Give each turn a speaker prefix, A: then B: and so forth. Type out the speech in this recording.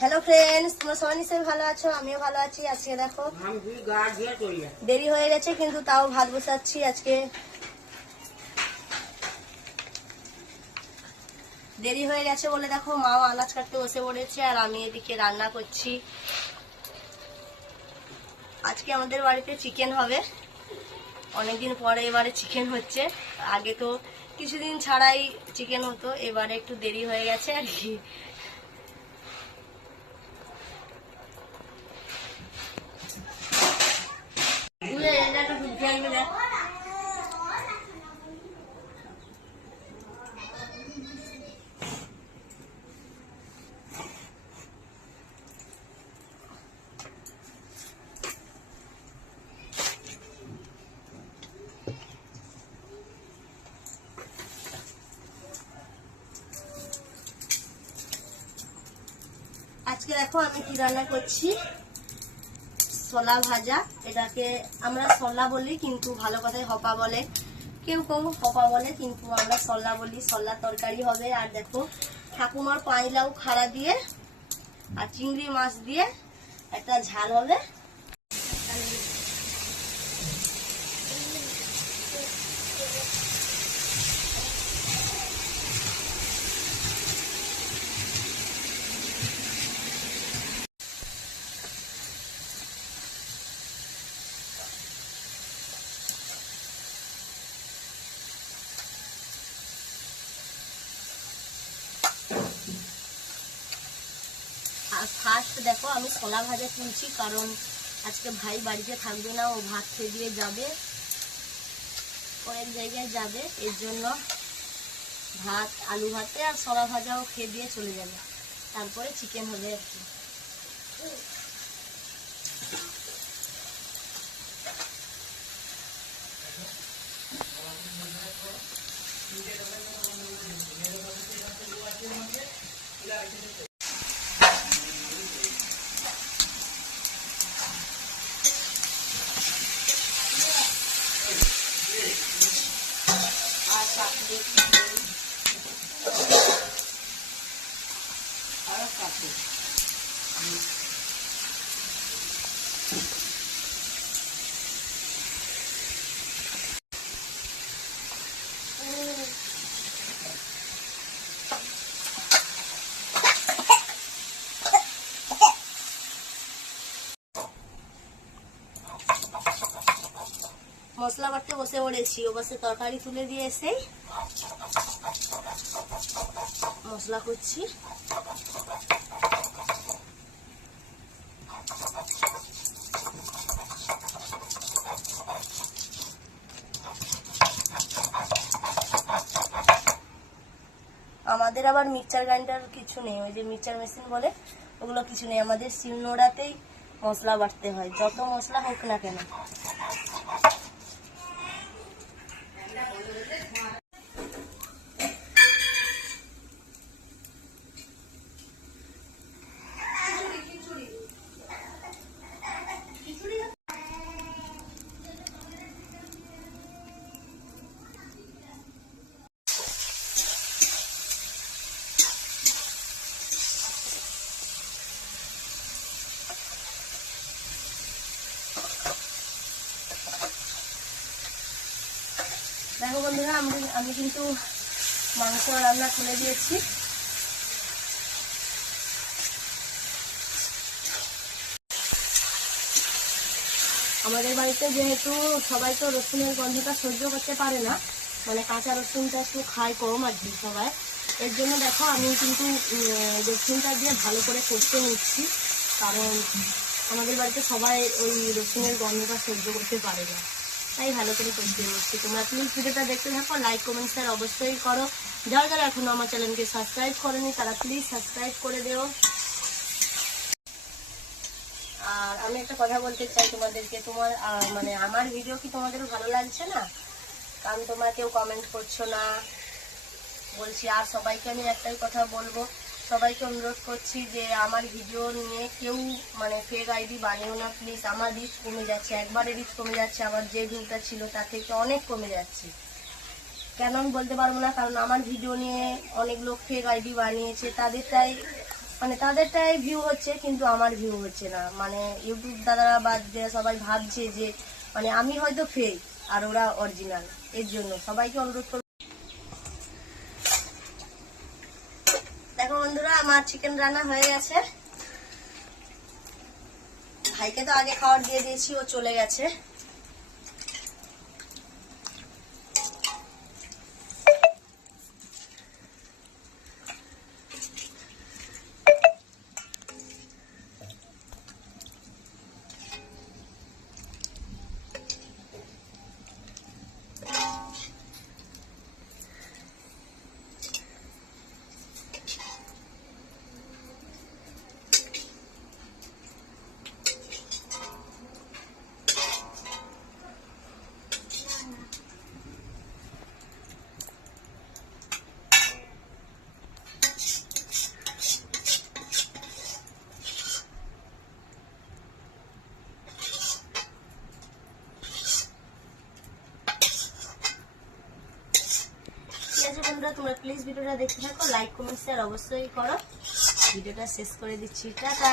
A: Hello friends তোমরা সবাই নিশ্চয়ই ভালো আছো? আমিও ভালো আছি। আজকে দেখো, দেরি হয়ে গেছে, কিন্তু তাও ভাত বসাচ্ছি আজকে। দেরি হয়ে গেছে বলে দেখো, মাও আনাজ কাটতে বসে পড়েছে, আর আমি এদিকে রান্না করছি। আজকে আমাদের বাড়িতে চিকেন হবে। অনেকদিন পরে এবারে চিকেন হচ্ছে। আগে তো কিছুদিন ছাড়াই চিকেন হতো, এবারে একটু দেরি হয়ে গেছে আর কি।
B: ঢুকে
A: আজকে দেখো আমি কি রান্না করছি? ছোলা ভাজা। এটাকে আমরা সল্লা বলি, কিন্তু ভালো কথায় হপা বলে। কেউ কেউ হপা বলে, কিন্তু আমরা সল্লা বলি। সল্লা তরকারি হবে। আর দেখো, ঠাকুমার পাইলাও খাড়া দিয়ে আর চিংড়ি মাছ দিয়ে একটা ঝাল হবে। ফার্স্ট দেখো আমি ছোলা ভাজা তুলছি, কারণ আজকে ভাই বাড়িতে থাকবে না, ও ভাত খেয়ে দিয়ে যাবে। অনেক জায়গায় যাবে, এর জন্য ভাত, আলু ভাতে আর ছোলা ভাজাও খেয়ে দিয়ে চলে যাবে। তারপরে চিকেন হবে আর কি। মশলা বাটতে বসে পড়েছি ও পাশে তরকারি তুলে দিয়ে এসেই। মশলা করছি। আমাদের আবার মিক্সচার গ্রাইন্ডার কিছু নেই, ওই যে মিক্সচার মেশিন বলে, ওগুলো কিছু নেই। আমাদের শিলনোড়াতেই মশলা বাটতে হয়, যত মশলা হোক না কেন দেখো বন্ধুরা আমি কিন্তু মাংস রান্না খুলে দিয়েছি। আমাদের বাড়িতে যেহেতু সবাই তো রসুনের গন্ধটা সহ্য করতে পারে না মানে কাঁচা রসুনটা একটু খায় কম আর কি সবাই। এর জন্য দেখো, আমি কিন্তু রসুনটা দিয়ে ভালো করে করতে নিচ্ছি, কারণ আমাদের বাড়িতে সবাই ওই রসুনের গন্ধটা সহ্য করতে পারে না। তাই ভালো করে করতে নিচ্ছি তোমরা প্লিজ ভিডিওটা দেখতে থাকো লাইক কমেন্ট শেয়ার অবশ্যই করো। যারা যারা এখনও আমার চ্যানেলকে সাবস্ক্রাইব করেনি, তারা প্লিজ সাবস্ক্রাইব করে দিও। আর আমি একটা কথা বলতে চাই তোমাদেরকে, তোমার মানে আমার ভিডিও কি তোমাদের ভালো লাগছে না? কারণ তোমরা কেউ কমেন্ট করছ না। বলছি আর সবাইকে আমি একটাই কথা বলব সবাইকে অনুরোধ করছি যে আমার ভিডিও নিয়ে কেউ মানে ফেক আইডি বানিও না প্লিজ আমার রিচ কমে যাচ্ছে, একবারে রিচ কমে যাচ্ছে, আমার যে ভিউটা ছিল তার থেকে অনেক কমে যাচ্ছে। কেন আমি বলতে পারব না? কারণ আমার ভিডিও নিয়ে অনেক লোক ফেক আইডি বানিয়েছে, তাদেরটাই মানে তাদেরটাই ভিউ হচ্ছে, কিন্তু আমার ভিউ হচ্ছে না। মানে ইউটিউব দাদারা বাদ দিয়ে সবাই ভাবছে যে মানে আমি হয়তো ফেক আর ওরা অরিজিনাল এর জন্য সবাইকে অনুরোধ আমার চিকেন রান্না হয়ে গেছে। ভাইকে তো আগে খাবার দিয়ে দিয়েছি ও চলে গেছে। তোমরা প্লিজ ভিডিওটা দেখতে থাকো লাইক কমেন্ট শেয়ার অবশ্যই করো। ভিডিওটা শেষ করে দিচ্ছি। টাটা!